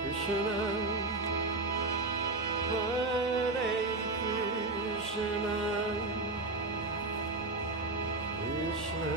Krishna, Hare Krishna, Krishna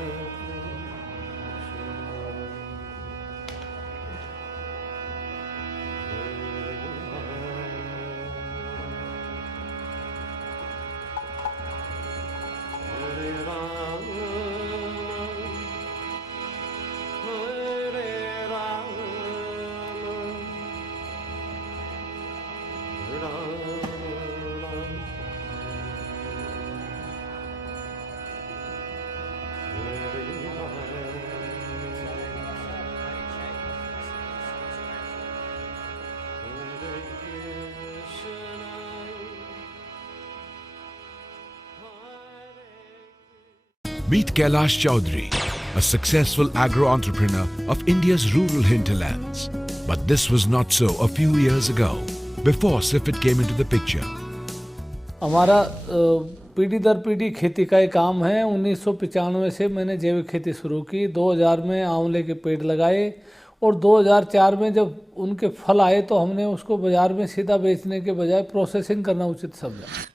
Meet Kailash Chaudhary, a successful agro-entrepreneur of India's rural hinterlands. But this was not so a few years ago, before CIFIT came into the picture. हमारा पीढ़ी दर पीढ़ी खेती का ही काम है। 1995 से मैंने जैविक खेती शुरू की। 2000 में आंवले के पेड़ लगाए और 2004 में जब उनके फल आए तो हमने उसको बाजार में सीधा बेचने के बजाय प्रोसेसिंग करना उचित समझा।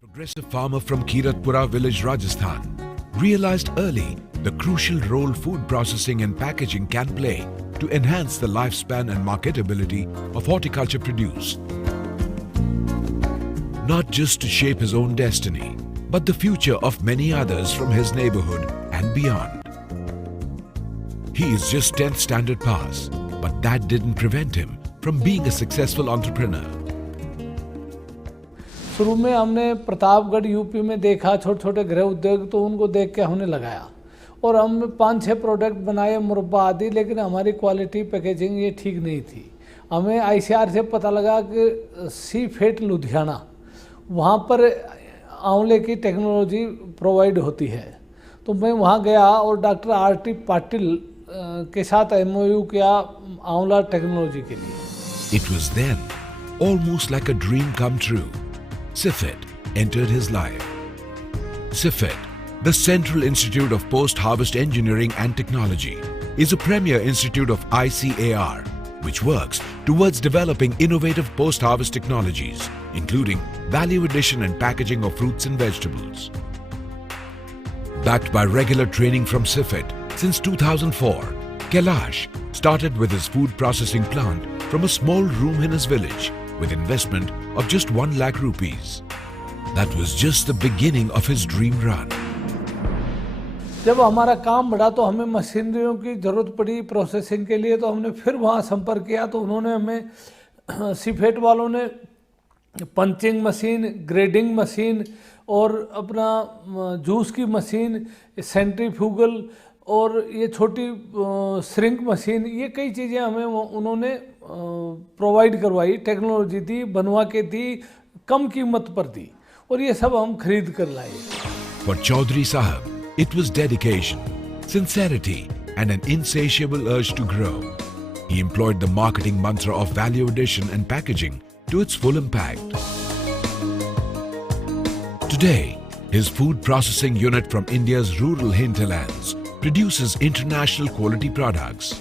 Progressive farmer from Kiratpura village, Rajasthan, realized early the crucial role food processing and packaging can play to enhance the lifespan and marketability of horticulture produce. Not just to shape his own destiny, but the future of many others from his neighborhood and beyond. He is just 10th standard pass, but that didn't prevent him from being a successful entrepreneur. शुरू में हमने Pratapgarh UP में देखा छोटे छोटे गृह उद्योग, तो उनको देख के हमने लगाया और हम 5-6 प्रोडक्ट बनाए मुरब्बा आदि, लेकिन हमारी क्वालिटी पैकेजिंग ये ठीक नहीं थी। हमें आईसीआर से पता लगा कि सीफेट लुधियाना वहाँ पर आंवले की टेक्नोलॉजी प्रोवाइड होती है, तो मैं वहाँ गया और डॉक्टर आर.टी. पाटिल के साथ एमओयू किया आंवला टेक्नोलॉजी के लिए। It was then, almost like a dream come true, CIFIT entered his life. CIFIT, the Central Institute of Post-Harvest Engineering and Technology, is a premier institute of ICAR, which works towards developing innovative post-harvest technologies, including value addition and packaging of fruits and vegetables. Backed by regular training from CIFIT since 2004, Kailash started with his food processing plant from a small room in his village with investment of just 1 lakh rupees. That was just the beginning of his dream run. जब हमारा काम बढ़ा तो हमें मशीनरियों की ज़रूरत पड़ी processing के लिए, तो हमने फिर वहाँ संपर्क किया, तो उन्होंने हमें सीफेट वालों ने पंचिंग मशीन, ग्रेडिंग मशीन और अपना जूस की मशीन, सेंट्रीफ्यूगल और ये छोटी श्रिंक मशीन, ये कई चीज़ें हमें उन्होंने प्रोवाइड करवाई, टेक्नोलॉजी दी, बनवा के दी, कम कीमत पर दी और ये सब हम खरीद कर लाए। For Chaudhary Sahab, it was dedication, sincerity and an insatiable urge to grow. He employed the marketing mantra of value addition and packaging to its full impact. Today, his food processing unit from India's rural hinterlands produces international quality products.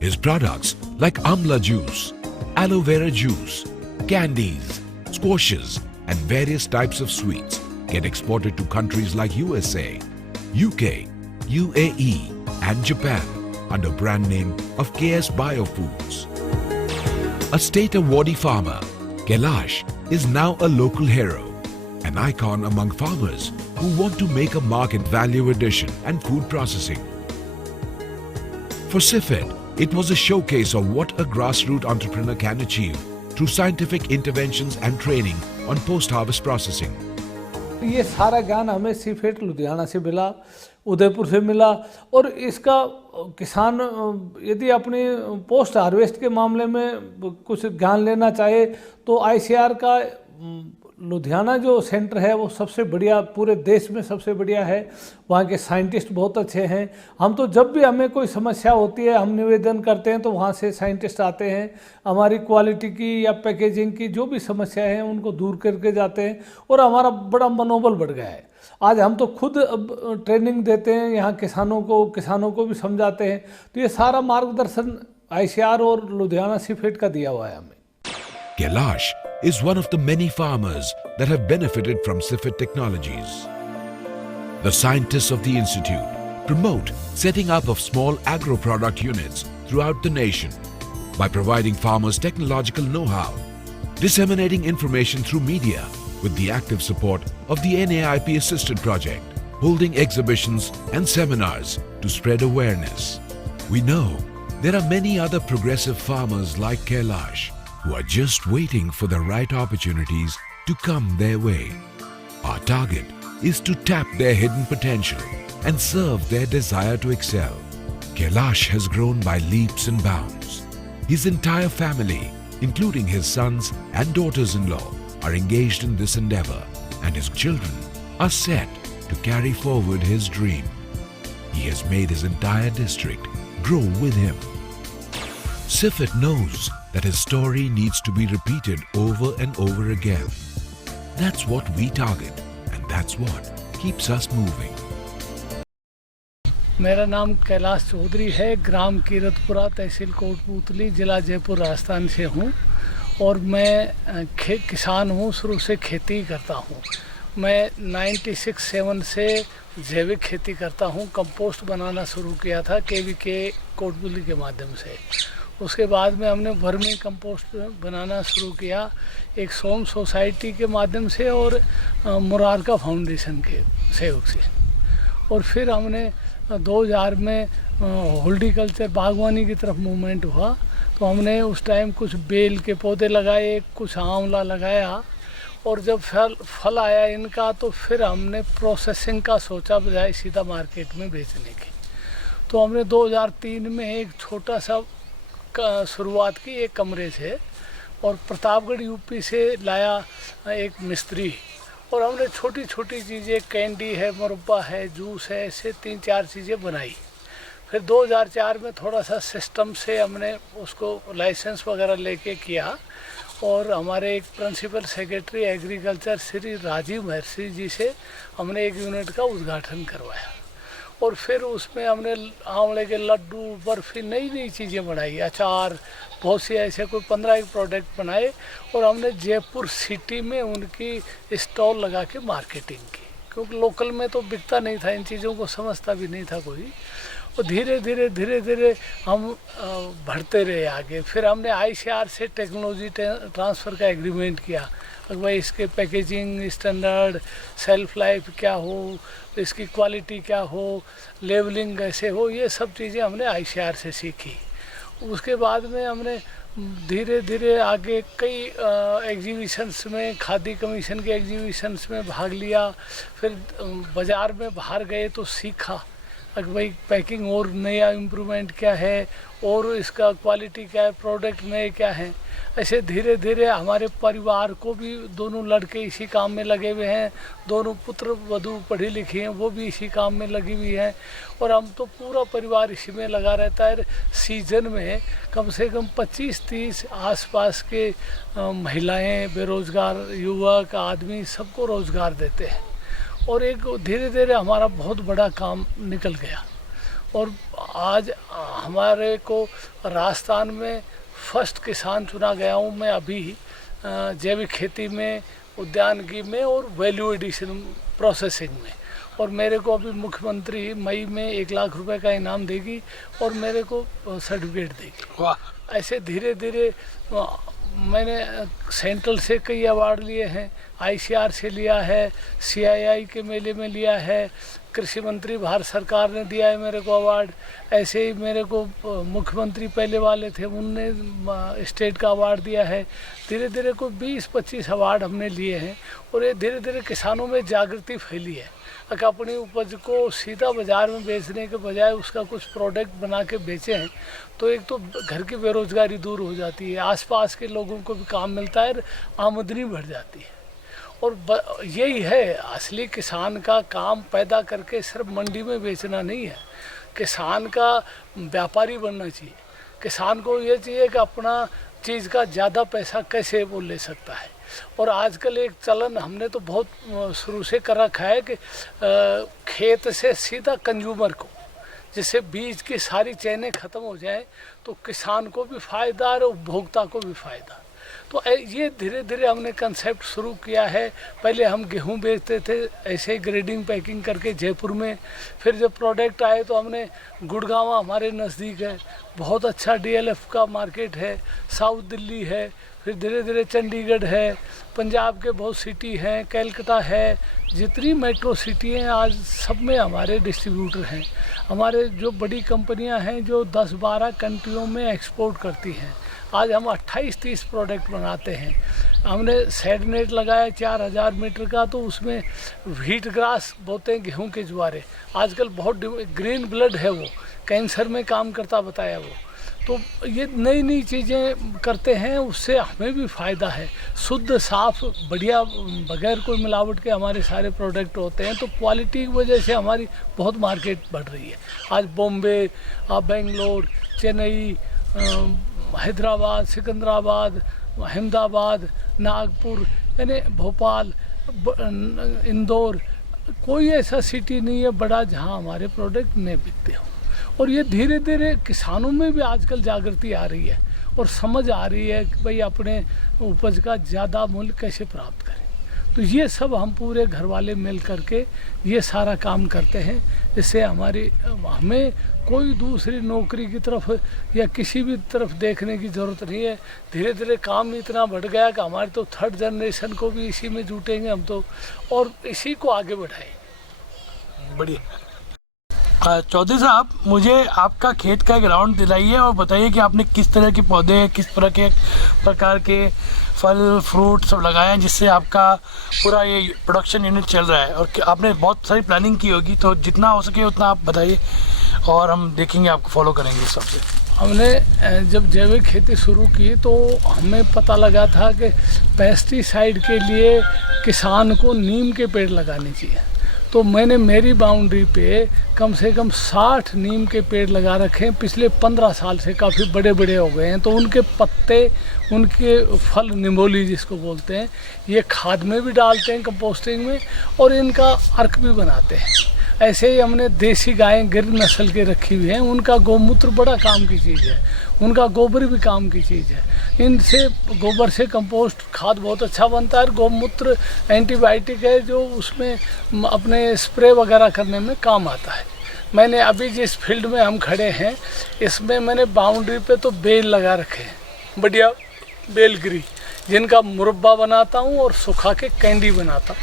His products like Amla juice, aloe vera juice, candies, squashes and various types of sweets get exported to countries like USA, UK, UAE and Japan under brand name of KS Biofoods. A state awardee farmer, Kailash is now a local hero, an icon among farmers who want to make a mark in value addition and food processing. For CIFIT, it was a showcase of what a grassroots entrepreneur can achieve through scientific interventions and training on post-harvest processing. ये सारा ज्ञान हमें CIPHET Ludhiana से मिला, उदयपुर से मिला और इसका किसान यदि अपनी पोस्ट हार्वेस्ट के मामले में कुछ ज्ञान लेना चाहे तो आईसीआर का लुधियाना जो सेंटर है वो सबसे बढ़िया, पूरे देश में सबसे बढ़िया है। वहाँ के साइंटिस्ट बहुत अच्छे हैं। हम तो जब भी हमें कोई समस्या होती है हम निवेदन करते हैं तो वहाँ से साइंटिस्ट आते हैं, हमारी क्वालिटी की या पैकेजिंग की जो भी समस्या है उनको दूर करके जाते हैं और हमारा बड़ा मनोबल बढ़ गया है। आज हम तो खुद अब ट्रेनिंग देते हैं यहाँ किसानों को भी समझाते हैं। तो ये सारा मार्गदर्शन ICAR और लुधियाना सीफेड का दिया हुआ है हमें। Kailash is one of the many farmers that have benefited from CIFID technologies. The scientists of the institute promote setting up of small agro-product units throughout the nation by providing farmers technological know-how, disseminating information through media with the active support of the NAIP assisted project, holding exhibitions and seminars to spread awareness. We know there are many other progressive farmers like Kailash who are just waiting for the right opportunities to come their way. Our target is to tap their hidden potential and serve their desire to excel. Kailash has grown by leaps and bounds. His entire family, including his sons and daughters-in-law, are engaged in this endeavor, and his children are set to carry forward his dream. He has made his entire district grow with him. CIFID knows that his story needs to be repeated over and over again. That's what we target, and that's what keeps us moving. मेरा नाम कैलाश चौधरी है, ग्राम कीरतपुरा, तहसील कोटपुतली, जिला जयपुर, राजस्थान से हूँ और मैं किसान हूँ। शुरू से खेती करता हूँ। मैं 96-7 से जैविक खेती करता हूँ। कंपोस्ट बनाना शुरू किया था KVK कोटपुतली के माध्यम से। उसके बाद में हमने वर्मी कंपोस्ट बनाना शुरू किया एक सोम सोसाइटी के माध्यम से और मुरारका फाउंडेशन के सहयोग से। और फिर हमने 2000 में हॉर्टिकल्चर बागवानी की तरफ मूवमेंट हुआ तो हमने उस टाइम कुछ बेल के पौधे लगाए, कुछ आंवला लगाया और जब फल आया इनका तो फिर हमने प्रोसेसिंग का सोचा बजाय सीधा मार्केट में बेचने की। तो हमने 2003 में एक छोटा सा शुरुआत की एक कमरे से और प्रतापगढ़ यूपी से लाया एक मिस्त्री और हमने छोटी छोटी चीज़ें, कैंडी है, मुरब्बा है, जूस है, ऐसे 3-4 चीज़ें बनाई। फिर 2004 में थोड़ा सा सिस्टम से हमने उसको लाइसेंस वगैरह लेके किया और हमारे एक principal secretary agriculture Shri Rajiv Maharshi ji से हमने एक यूनिट का उद्घाटन करवाया और फिर उसमें हमने आंवले के लड्डू, बर्फ़ी, नई नई चीज़ें बनाई, अचार, बहुत सी ऐसे कोई 15 प्रोडक्ट बनाए और हमने जयपुर सिटी में उनकी स्टॉल लगा के मार्केटिंग की क्योंकि लोकल में तो बिकता नहीं था, इन चीज़ों को समझता भी नहीं था कोई। और धीरे धीरे हम बढ़ते रहे आगे। फिर हमने ICAR से टेक्नोलॉजी ट्रांसफ़र का एग्रीमेंट किया कि भाई इसके पैकेजिंग स्टैंडर्ड, सेल्फ लाइफ क्या हो, इसकी क्वालिटी क्या हो, लेबलिंग कैसे हो, ये सब चीज़ें हमने ICAR से सीखी। उसके बाद में हमने धीरे धीरे आगे कई एग्जीबिशंस में, खादी कमीशन के एग्जीबिशंस में भाग लिया। फिर बाज़ार में बाहर गए तो सीखा कि भाई पैकिंग और नया इम्प्रूवमेंट क्या है और इसका क्वालिटी क्या है, प्रोडक्ट नए क्या हैं। ऐसे धीरे धीरे हमारे परिवार को भी, दोनों लड़के इसी काम में लगे हुए हैं, दोनों पुत्र वधू पढ़ी लिखी हैं, वो भी इसी काम में लगी हुई हैं और हम तो पूरा परिवार इसी में लगा रहता है। सीजन में कम से कम 25-30 आसपास के महिलाएं, बेरोज़गार युवक, आदमी सबको रोज़गार देते हैं और एक धीरे धीरे हमारा बहुत बड़ा काम निकल गया और आज हमारे को राजस्थान में फर्स्ट किसान चुना गया हूँ मैं अभी जैविक खेती में, उद्यानिकी में और वैल्यू एडिशन प्रोसेसिंग में। और मेरे को अभी मुख्यमंत्री मई में 1 लाख रुपए का इनाम देगी और मेरे को सर्टिफिकेट देगी। वाह! ऐसे धीरे धीरे मैंने सेंट्रल से कई अवार्ड लिए हैं, ICAR से लिया है, CII के मेले में लिया है, कृषि मंत्री भारत सरकार ने दिया है मेरे को अवार्ड। ऐसे ही मेरे को मुख्यमंत्री पहले वाले थे उनने स्टेट का अवार्ड दिया है। धीरे धीरे को 20-25 अवार्ड हमने लिए हैं और ये धीरे धीरे किसानों में जागृति फैली है कि अपनी उपज को सीधा बाज़ार में बेचने के बजाय उसका कुछ प्रोडक्ट बना के बेचें हैं तो एक तो घर की बेरोज़गारी दूर हो जाती है, आसपास के लोगों को भी काम मिलता है, आमदनी बढ़ जाती है। और यही है असली किसान का काम, पैदा करके सिर्फ मंडी में बेचना नहीं है। किसान का व्यापारी बनना चाहिए। किसान को ये चाहिए कि अपना चीज़ का ज़्यादा पैसा कैसे वो ले सकता है। और आजकल एक चलन हमने तो बहुत शुरू से कर रखा है कि खेत से सीधा कंज्यूमर को, जिससे बीज की सारी चैनें ख़त्म हो जाएं तो किसान को भी फ़ायदा और उपभोक्ता को भी फ़ायदा। तो ये धीरे धीरे हमने कंसेप्ट शुरू किया है। पहले हम गेहूं बेचते थे ऐसे ही ग्रेडिंग पैकिंग करके जयपुर में, फिर जब प्रोडक्ट आए तो हमने गुड़गांव हमारे नज़दीक है, बहुत अच्छा DLF का मार्केट है, साउथ दिल्ली है, फिर धीरे धीरे चंडीगढ़ है, पंजाब के बहुत सिटी हैं, कैलकाटा है, जितनी मेट्रो सिटी हैं आज सब में हमारे डिस्ट्रीब्यूटर हैं। हमारे जो बड़ी कंपनियां हैं जो 10-12 कंट्रियों में एक्सपोर्ट करती हैं। आज हम 28-30 प्रोडक्ट बनाते हैं। हमने सेड नेट लगाया 4000 मीटर का, तो उसमें व्हीट ग्रास बोते हैं, गेहूं के ज्वारे। आजकल बहुत ग्रीन ब्लड है, वो कैंसर में काम करता बताया वो। तो ये नई नई चीज़ें करते हैं, उससे हमें भी फ़ायदा है। शुद्ध साफ़ बढ़िया बगैर कोई मिलावट के हमारे सारे प्रोडक्ट होते हैं, तो क्वालिटी की वजह से हमारी बहुत मार्केट बढ़ रही है। आज बॉम्बे, बेंगलोर, चेन्नई, हैदराबाद, सिकंदराबाद, अहमदाबाद, नागपुर, यानी भोपाल, इंदौर, कोई ऐसा सिटी नहीं है बड़ा जहां हमारे प्रोडक्ट नहीं बिकते हो। और ये धीरे धीरे किसानों में भी आजकल जागृति आ रही है और समझ आ रही है कि भाई अपने उपज का ज़्यादा मूल्य कैसे प्राप्त करें। तो ये सब हम पूरे घर वाले मिल करके ये सारा काम करते हैं, जिससे हमें कोई दूसरी नौकरी की तरफ या किसी भी तरफ देखने की ज़रूरत नहीं है। धीरे धीरे काम इतना बढ़ गया कि हमारे तो 3rd जनरेशन को भी इसी में जुटेंगे हम तो, और इसी को आगे बढ़ाएंगे। बढ़िया। चौधरी साहब, मुझे आपका खेत का एक राउंड दिलाइए और बताइए कि आपने किस तरह के पौधे, किस प्रकार के फल फ्रूट सब लगाए हैं, जिससे आपका पूरा ये प्रोडक्शन यूनिट चल रहा है। और आपने बहुत सारी प्लानिंग की होगी, तो जितना हो सके उतना आप बताइए और हम देखेंगे, आपको फॉलो करेंगे इस सबसे। हमने जब जैविक खेती शुरू की तो हमें पता लगा था कि पेस्टिसाइड के लिए किसान को नीम के पेड़ लगाने चाहिए। तो मैंने मेरी बाउंड्री पे कम से कम 60 नीम के पेड़ लगा रखे हैं। पिछले 15 साल से काफ़ी बड़े बड़े हो गए हैं। तो उनके पत्ते, उनके फल, निम्बोली जिसको बोलते हैं, ये खाद में भी डालते हैं, कंपोस्टिंग में, और इनका अर्क भी बनाते हैं। ऐसे ही हमने देसी गायें गिर नस्ल के रखी हुई हैं, उनका गौमूत्र बड़ा काम की चीज़ है, उनका गोबर भी काम की चीज़ है। इनसे गोबर से कंपोस्ट खाद बहुत अच्छा बनता है। गौमूत्र एंटीबायोटिक है जो उसमें अपने स्प्रे वगैरह करने में काम आता है। मैंने अभी जिस फील्ड में हम खड़े हैं इसमें मैंने बाउंड्री पे तो बेल लगा रखे हैं, बढ़िया बेलगिरी, जिनका मुरब्बा बनाता हूँ और सुखा के कैंडी बनाता हूँ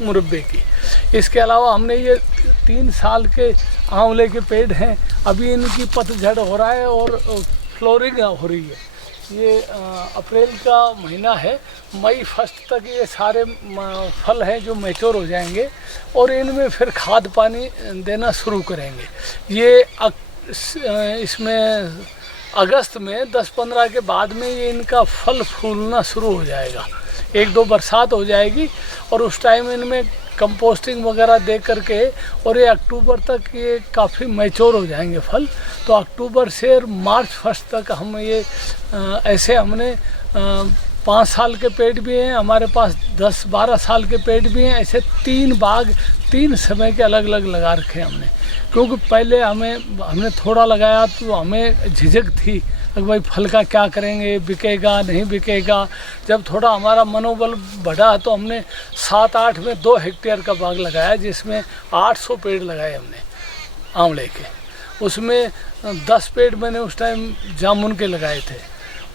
मुरब्बे की। इसके अलावा हमने ये 3 साल के आंवले के पेड़ हैं, अभी इनकी पतझड़ हो रहा है और फ्लोरिंग हो रही है। ये अप्रैल का महीना है, मई 1 तक ये सारे फल हैं जो मैच्योर हो जाएंगे और इनमें फिर खाद पानी देना शुरू करेंगे। ये इसमें अगस्त में 10-15 के बाद में ये इनका फल फूलना शुरू हो जाएगा। 1-2 बरसात हो जाएगी और उस टाइम इनमें कंपोस्टिंग वगैरह दे करके, और ये अक्टूबर तक ये काफ़ी मैच्योर हो जाएंगे फल। तो अक्टूबर से मार्च 1 तक हम ये ऐसे हमने 5 साल के पेड़ भी हैं हमारे पास, 10-12 साल के पेड़ भी हैं। ऐसे 3 बाग 3 समय के अलग अलग लगा रखे हैं हमने। क्योंकि पहले हमने थोड़ा लगाया तो हमें झिझक थी कि भाई फल का क्या करेंगे, बिकेगा नहीं बिकेगा। जब थोड़ा हमारा मनोबल बढ़ा तो हमने 7-8 में 2 हेक्टेयर का बाग लगाया, जिसमें 800 पेड़ लगाए हमने आंवले के। उसमें 10 पेड़ मैंने उस टाइम जामुन के लगाए थे।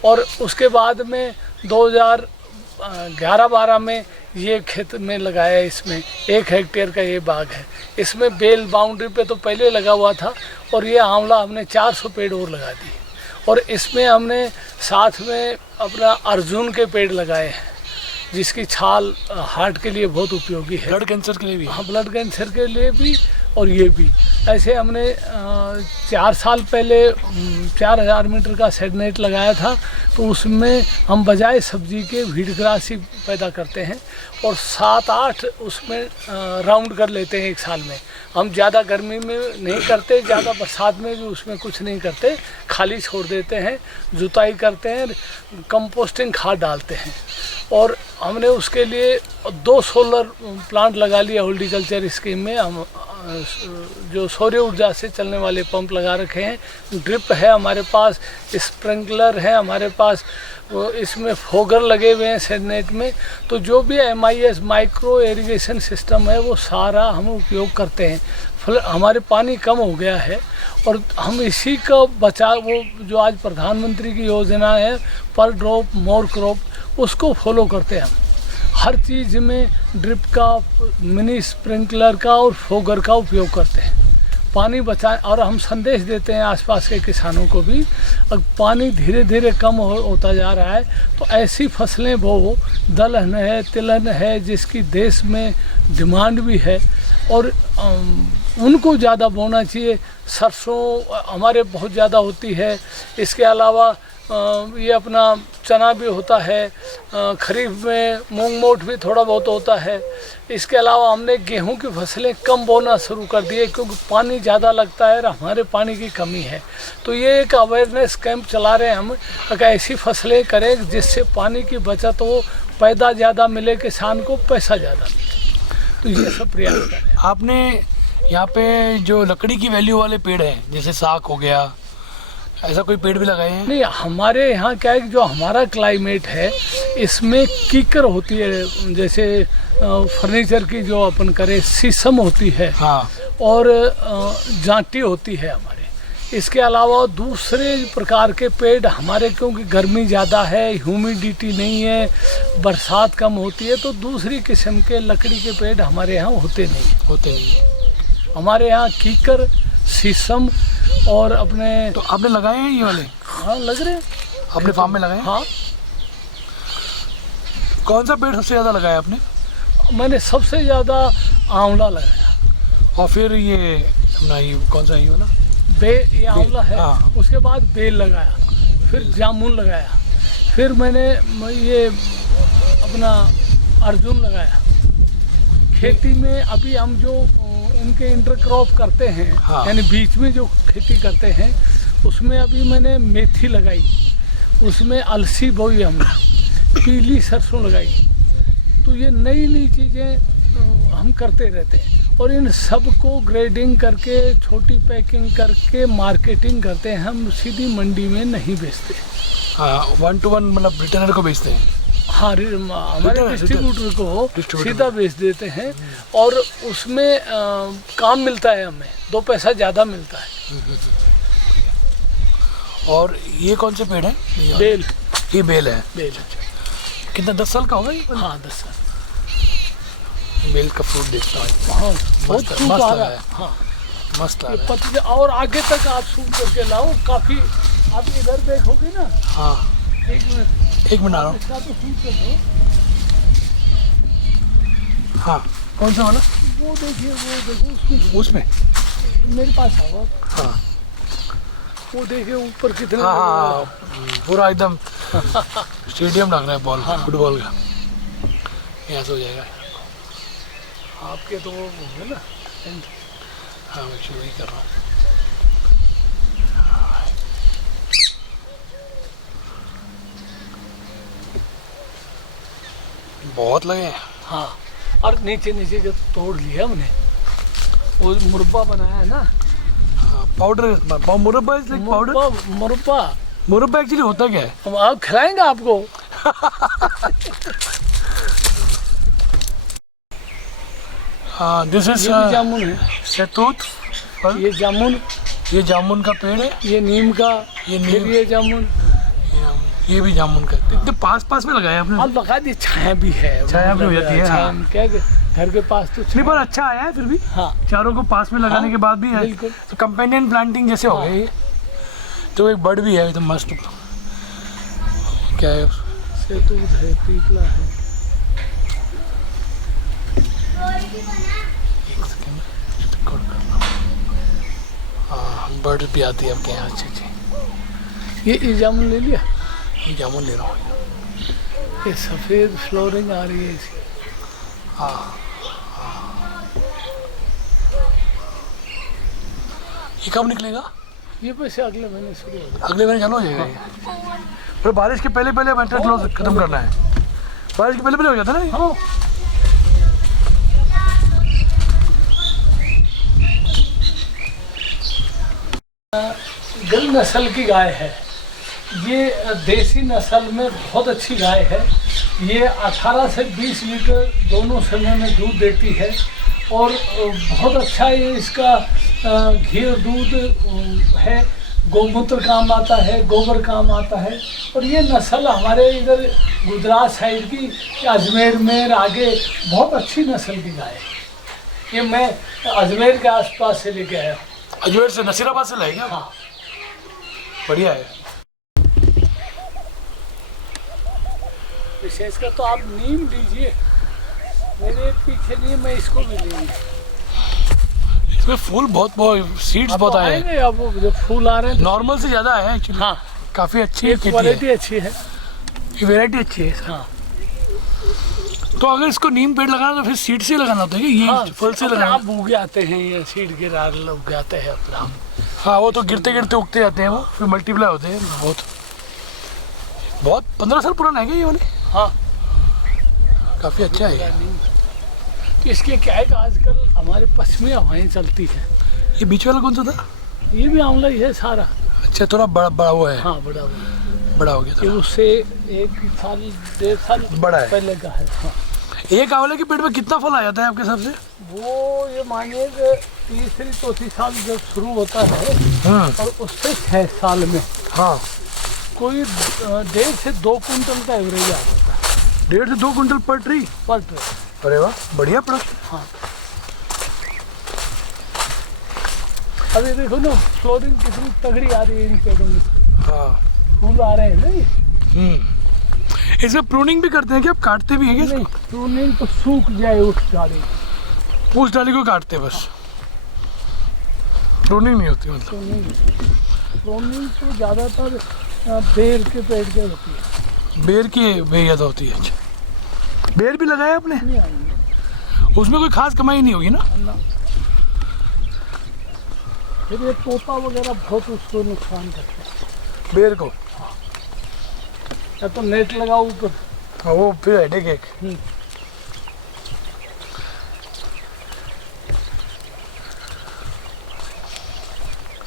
और उसके बाद में 2011-12 में ये खेत में लगाया, इसमें 1 हेक्टेयर का ये बाग है। इसमें बेल बाउंड्री पे तो पहले लगा हुआ था और ये आंवला हमने 400 पेड़ और लगा दिए। और इसमें हमने साथ में अपना अर्जुन के पेड़ लगाए हैं, जिसकी छाल हार्ट के लिए बहुत उपयोगी है, ब्लड कैंसर के लिए भी। हाँ, ब्लड कैंसर के लिए भी और ये भी ऐसे हमने 4 साल पहले 4000 मीटर का शेड नेट लगाया था, तो उसमें हम बजाय सब्जी के वीड ग्रास ही पैदा करते हैं और 7-8 उसमें राउंड कर लेते हैं एक साल में। हम ज़्यादा गर्मी में नहीं करते, ज़्यादा बरसात में भी उसमें कुछ नहीं करते, खाली छोड़ देते हैं, जुताई करते हैं, कंपोस्टिंग खाद डालते हैं। और हमने उसके लिए 2 सोलर प्लांट लगा लिया हॉर्टिकल्चर स्कीम में। हम जो सौर ऊर्जा से चलने वाले पंप लगा रखे हैं, ड्रिप है हमारे पास, स्प्रिंकलर है हमारे पास, इसमें फोगर लगे हुए हैं शेड नेट में। तो जो भी MIS माइक्रो इरिगेशन सिस्टम है वो सारा हम उपयोग करते हैं। हमारे पानी कम हो गया है और हम इसी का बचाव, वो जो आज प्रधानमंत्री की योजना है पर ड्रॉप मोर क्रॉप, उसको फॉलो करते हैं हम। हर चीज़ में ड्रिप का, मिनी स्प्रिंकलर का और फोगर का उपयोग करते हैं, पानी बचाएं। और हम संदेश देते हैं आसपास के किसानों को भी, अब पानी धीरे धीरे कम होता जा रहा है तो ऐसी फसलें वो दलहन है, तिलहन है, जिसकी देश में डिमांड भी है और उनको ज़्यादा बोना चाहिए। सरसों हमारे बहुत ज़्यादा होती है, इसके अलावा ये अपना चना भी होता है, खरीफ में मूंग मोट भी थोड़ा बहुत होता है। इसके अलावा हमने गेहूं की फसलें कम बोना शुरू कर दिए क्योंकि पानी ज़्यादा लगता है और हमारे पानी की कमी है। तो ये एक अवेयरनेस कैंप चला रहे हैं हम, अगर ऐसी फसलें करें जिससे पानी की बचत हो, पैदा ज़्यादा मिले, किसान को पैसा ज़्यादा मिले। तो ये सब प्रयास कर रहे हैं। आपने यहाँ पे जो लकड़ी की वैल्यू वाले पेड़ हैं, जैसे साग हो गया, ऐसा कोई पेड़ भी लगाए हैं? नहीं, हमारे यहाँ क्या है कि जो हमारा क्लाइमेट है इसमें कीकर होती है, जैसे फर्नीचर की जो अपन करें शीशम होती है, हाँ, और जांटी होती है हमारे। इसके अलावा दूसरे प्रकार के पेड़ हमारे, क्योंकि गर्मी ज़्यादा है, ह्यूमिडिटी नहीं है, बरसात कम होती है, तो दूसरी किस्म के लकड़ी के पेड़ हमारे यहाँ होते नहीं। हमारे यहाँ कीकर, शीशम और अपने। तो आपने लगाए हैं ये वाले? हाँ, लग रहे हैं। अपने फार्म में लगाए हैं? हाँ। कौन सा पेड़ सबसे ज़्यादा लगाया आपने? मैंने सबसे ज़्यादा आंवला लगाया। और फिर ये अपना ये कौन सा, ये वाला ये आंवला है। हाँ। उसके बाद बेल लगाया, फिर जामुन लगाया, फिर मैंने ये अपना अर्जुन लगाया। खेती में अभी हम जो इनके इंटरक्रॉप करते हैं, हाँ, यानी बीच में जो खेती करते हैं, उसमें अभी मैंने मेथी लगाई, उसमें अलसी बोई, हमने पीली सरसों लगाई। तो ये नई नई चीज़ें हम करते रहते हैं और इन सब को ग्रेडिंग करके, छोटी पैकिंग करके मार्केटिंग करते हैं। हम सीधी मंडी में नहीं बेचते। हाँ, 1 to 1 मतलब रिटेलर को बेचते हैं। हाँ, हमारे डिस्ट्रीब्यूटर को सीधा बेच देते हैं और उसमें काम मिलता है, हमें 2 पैसा ज़्यादा मिलता है। और ये कौन से पेड़ है? बेल। ये बेल है। बेल कितना, 10 साल का होगा ये? हाँ, 10 साल। बेल का फ्रूट देखता हूँ। हाँ, बहुत मस्त खूब आ रहा है। है। हाँ, मस्त ये पत्ते और आगे तक आप शूट करके लाओ, काफ़ी। आप इधर देखोगे ना। हाँ, 1 मिनट, 1 मिनट आ रहा हूँ। इसका तो शूट कर दो। हाँ, कौन सा वाला? वो देखिए, वो देखो उसमें मेरे पास आओ। हाँ, वो देखिए ऊपर कितने। हाँ, पूरा एकदम स्टेडियम लग रहा है बॉल, फुटबॉल का। यहाँ से हो जाएगा आपके तो वो है ना। हाँ, मैं शुरू ही कर रहा हूँ। बहुत लगे हैं। हाँ, और नीचे नीचे जो तोड़ लिया हमने, वो मुरब्बा बनाया है ना। हाँ, पाउडर, मुरब्बा इज लाइक पाउडर। मुरब्बा एक्चुअली होता क्या है? हम आप खिलाएंगे आपको। हाँ, दिस इज जामुन है, शहतूत। ये जामुन, ये जामुन का पेड़ है। ये नीम का, ये फिर नीम, ये जामुन, ये भी जामुन का। इतने पास पास में लगाया आपने? अब लगा दी, छाया भी है। छाया भी हो जाती है। छाया हाँ। क्या घर के पास तो नहीं, पर अच्छा आया है फिर भी। हाँ, चारों को पास में लगाने हाँ, के बाद भी है। बिल्कुल। तो कंपेनियन प्लांटिंग जैसे हो गया ये। तो एक बर्ड भी है, तो मस्त। क्या है? शहतूत है, पीपला है। एक सेकंड। हाँ, बर्ड भी आती है आपके यहाँ। अच्छी अच्छी। ये जामुन ले लिया, ये जामुन ले रहा हूँ। ये सफ़ेद फ्लोरिंग आ रही है इसकी। ये कब निकलेगा? ये पैसे अगले महीने शुरू हो जाएगा। अगले महीने चालू हो जाएगा ये। फिर बारिश के पहले पहले मेंटेनेंस लॉस खत्म करना है। बारिश के पहले पहले हो जाता है ना ये? हाँ, गल नस्ल की गाय है ये, देसी नस्ल में बहुत अच्छी गाय है ये। 18 से 20 लीटर दोनों समय में दूध देती है और बहुत अच्छा ये इसका घी और दूध है। गौमूत्र काम आता है, गोबर काम आता है। और ये नस्ल हमारे इधर गुजरात साइड की अजमेर में आगे बहुत अच्छी नस्ल की गाय है। ये मैं अजमेर के आसपास से लेके आया हूँ। अजमेर से, नसीराबाद से लाएगा? हाँ, बढ़िया है। विशेषकर तो आप नीम लीजिए, मेरे पीछे नहीं, मैं इसको भी लूँगी। इसमें फूल बहुत सीड्स बहुत आए हैं। अब जो फूल आ रहे हैं नॉर्मल से ज़्यादा है एक्चुअली। हाँ, काफ़ी अच्छी ये खेती है। क्वालिटी अच्छी है। ये वैरायटी अच्छी है। हाँ, तो अगर इसको नीम पेड़ लगाना तो फिर सीड से लगाना होता है कि ये हाँ, फल से अपने लगाना? आप उग जाते हैं, ये सीड गिरा उग जाते हैं अपने आप। हाँ, वो तो गिरते गिरते उगते जाते हैं, वो फिर मल्टीप्लाई होते हैं। बहुत 15 साल पुराना है क्या ये वाले? हाँ, काफ़ी अच्छा है। तो इसके क्या है कि आजकल हमारे पश्चिमी हवाएं चलती हैं। ये बीच वाला कौन सा था? ये भी आंवला ही है सारा। अच्छा, थोड़ा बड़ा हुआ है। हाँ, बड़ा हो गया ये था। उससे 1 साल 1.5 साल बड़ा है। पहले का है। हाँ, एक आंवले के पेड़ में कितना फल आ जाता है आपके हिसाब से? वो ये मानिए कि तीसरी चौथी साल जब शुरू होता है हाँ और उससे 6 साल में हाँ, कोई 1.5 से 2 कुंटल का एवरेज आ जाता है 1.5 से 2 कुंटल पर ट्री। पर ट्रे। अरे वाह, बढ़िया प्रोडक्ट। हाँ, अभी देखो ना फ्लोरिंग कितनी तगड़ी आ रही है इन पेड़ों में। हाँ, फूल आ रहे हैं ना ये। इसमें प्रूनिंग भी करते हैं क्या? आप काटते भी हैं क्या नहीं, इसको? प्रूनिंग तो सूख जाए उस डाली। उस डाली को काटते हैं बस, प्रूनिंग नहीं होती मतलब? प्रूनिंग तो ज़्यादातर बेर के पेड़ के होती है। बेर की बेहद होती है। अच्छा, बेर भी लगाया आपने? नहीं आएंगे उसमें कोई खास कमाई नहीं होगी ना? ना। फिर ये तोता वगैरह बहुत उसको नुकसान करते हैं। बेर को? या तो नेट लगाओ ऊपर। हाँ, वो फिर हेडेक एक।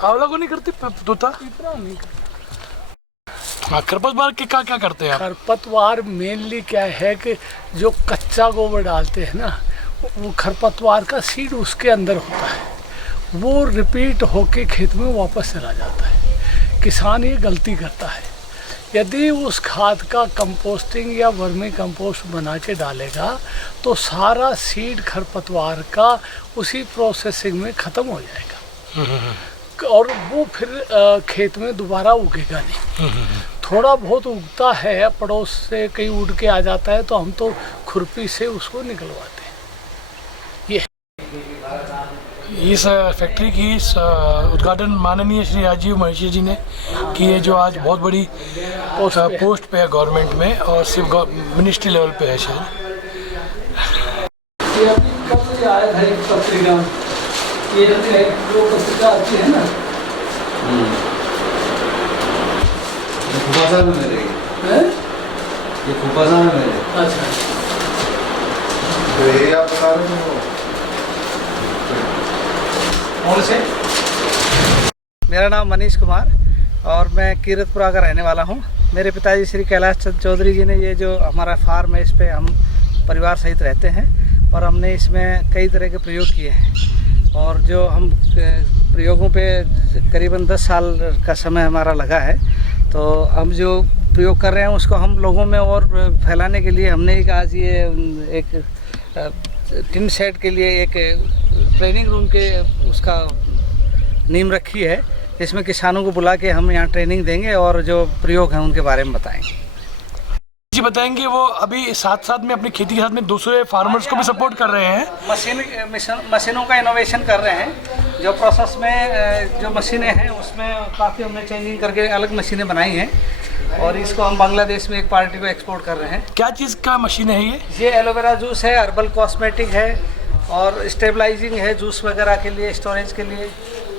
आंवला को नहीं करते तोता? इतना नहीं। हाँ, खरपतवार के क्या करते हैं आप? खरपतवार मेनली क्या है कि जो कच्चा गोबर डालते हैं ना, वो खरपतवार का सीड उसके अंदर होता है, वो रिपीट होके खेत में वापस चला जाता है। किसान ये गलती करता है। यदि उस खाद का कंपोस्टिंग या वर्मी कंपोस्ट बना के डालेगा तो सारा सीड खरपतवार का उसी प्रोसेसिंग में ख़त्म हो जाएगा और वो फिर खेत में दोबारा उगेगा नहीं। थोड़ा बहुत उगता है, पड़ोस से कहीं उड़ के आ जाता है तो हम तो खुरपी से उसको निकलवाते हैं। इस फैक्ट्री की उद्घाटन माननीय श्री राजीव महिषी जी ने की है, जो आज बहुत बड़ी पोस्ट पे है गवर्नमेंट में और सिर्फ मिनिस्ट्री लेवल पे है शायद। ये अभी कब से आया था एक पत्रिका, ये जो पत्रिका आती है ना, फुफासा में मेरे हैं? ये फुफासा में मेरे अच्छा, तो ये आप बता रहे हो कौन से? मेरा नाम मनीष कुमार और मैं कीरतपुरा का रहने वाला हूं। मेरे पिताजी श्री कैलाश चंद चौधरी जी ने ये जो हमारा फार्म है, इस पे हम परिवार सहित रहते हैं और हमने इसमें कई तरह के प्रयोग किए हैं और जो हम प्रयोगों पे करीबन 10 साल का समय हमारा लगा है। तो हम जो प्रयोग कर रहे हैं उसको हम लोगों में और फैलाने के लिए हमने आज ये एक टिन शेड के लिए एक ट्रेनिंग रूम के उसका नींव रखी है, जिसमें किसानों को बुला के हम यहाँ ट्रेनिंग देंगे और जो प्रयोग हैं उनके बारे में बताएंगे। जी बताएंगे वो अभी साथ साथ में अपनी खेती के साथ में दूसरे फार्मर्स को भी सपोर्ट कर रहे हैं। मशीनों का इनोवेशन कर रहे हैं। जो प्रोसेस में जो मशीनें हैं उसमें काफ़ी हमने चेंजिंग करके अलग मशीनें बनाई हैं और इसको हम बांग्लादेश में एक पार्टी को एक्सपोर्ट कर रहे हैं। क्या चीज़ का मशीन है ये एलोवेरा जूस है, हर्बल कॉस्मेटिक है और स्टेबलाइजिंग है जूस वगैरह के लिए, स्टोरेज के लिए,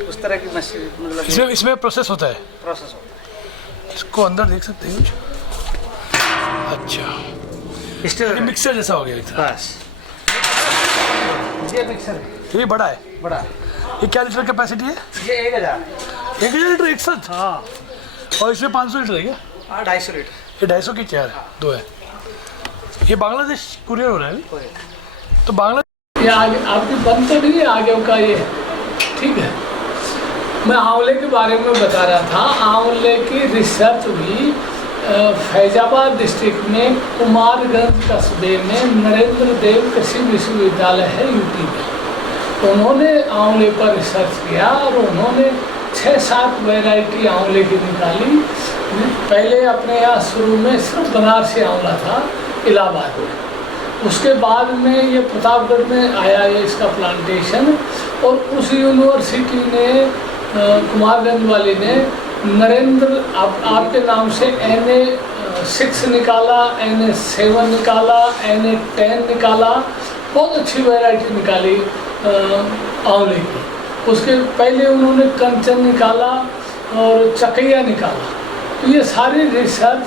उस तरह की मशीन मतलब इसमें प्रोसेस होता है। प्रोसेस होता है। इसको अंदर देख सकते हैं कुछ। अच्छा, ये मिक्सर जैसा हो गया बस। ये मिक्सर है, ये बड़ा है। बड़ा है। ये क्या लीटर कैपेसिटी है? ये 1000 लीटर एक साथ। हाँ, और इसमें 500 लीटर है क्या? 250 लीटर। ये 250 की चेयर दो है। ये बांग्लादेश कुरियर हो रहा है अभी? तो बांग्लादेश ये आगे आपकी बंद तो नहीं है आगे का ये, ठीक है। मैं आंवले के बारे में बता रहा था। आंवले की रिसर्च हुई फैजाबाद डिस्ट्रिक्ट में कुमारगंज कस्बे में नरेंद्र देव कृषि विश्वविद्यालय है यूपी में। उन्होंने आंवले पर रिसर्च किया और उन्होंने 6-7 वैरायटी आंवले की निकाली। पहले अपने यहाँ शुरू में सिर्फ बनारसी आंवला था इलाहाबाद में, उसके बाद में ये प्रतापगढ़ में आया ये इसका प्लांटेशन। और उस यूनिवर्सिटी ने कुमारगंज वाले ने नरेंद्र आपके नाम से NA6 निकाला, NA7 निकाला, NA10 निकाला, बहुत अच्छी वैरायटी निकाली आंवले की। उसके पहले उन्होंने कंचन निकाला और चकैया निकाला। तो ये सारी रिसर्च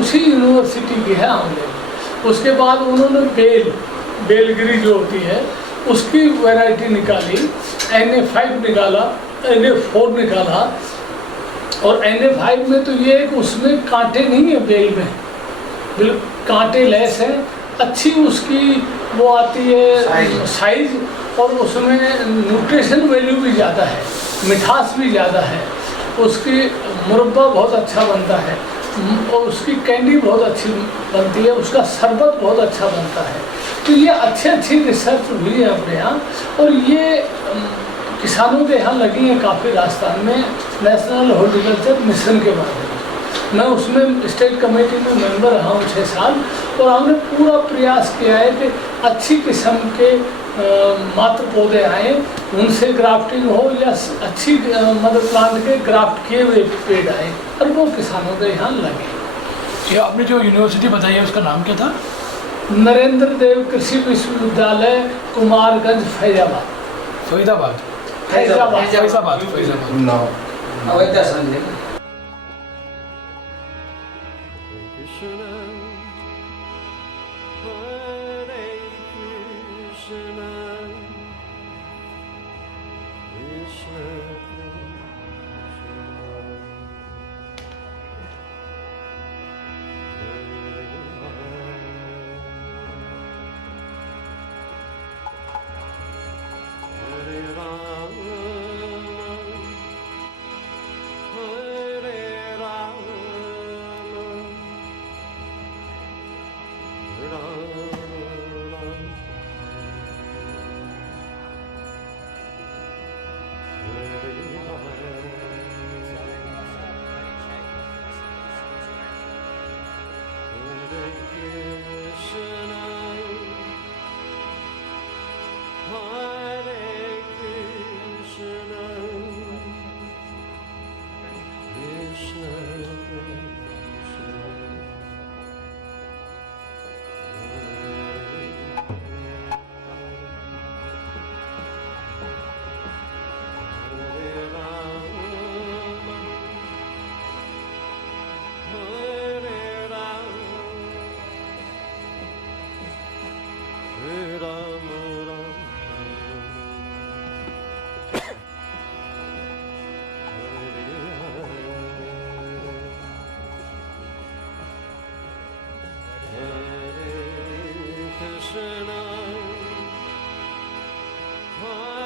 उसी यूनिवर्सिटी की है आंवले में। उसके बाद उन्होंने बेलगिरी जो होती है उसकी वैरायटी निकाली, NA5 निकाला, NA4 निकाला। और NA5 में तो ये उसमें कांटे नहीं है, बेल में बिल्कुल कांटे लेस है, अच्छी उसकी वो आती है साइज और उसमें न्यूट्रिशन वैल्यू भी ज़्यादा है, मिठास भी ज़्यादा है, उसकी मुरब्बा बहुत अच्छा बनता है और उसकी कैंडी बहुत अच्छी बनती है, उसका शरबत बहुत अच्छा बनता है। तो ये अच्छी रिसर्च हुई है अपने यहाँ और ये किसानों के यहाँ लगी है काफ़ी राजस्थान में नेशनल हॉर्टिकल्चर मिशन के बारे में। मैं उसमें स्टेट कमेटी में मेंबर रहा हूँ 6 साल और हमने पूरा प्रयास किया है कि अच्छी किस्म के मात्र पौधे आए, उनसे ग्राफ्टिंग हो या अच्छी मदर प्लांट के ग्राफ्ट किए हुए पेड़ आए और वो किसानों के यहाँ लगे। ये आपने जो यूनिवर्सिटी बताई है उसका नाम क्या था? नरेंद्र देव कृषि विश्वविद्यालय Kumarganj Faizabad. Faridabad Faizabad No. अवैधा Sanjay. Krishna, Hare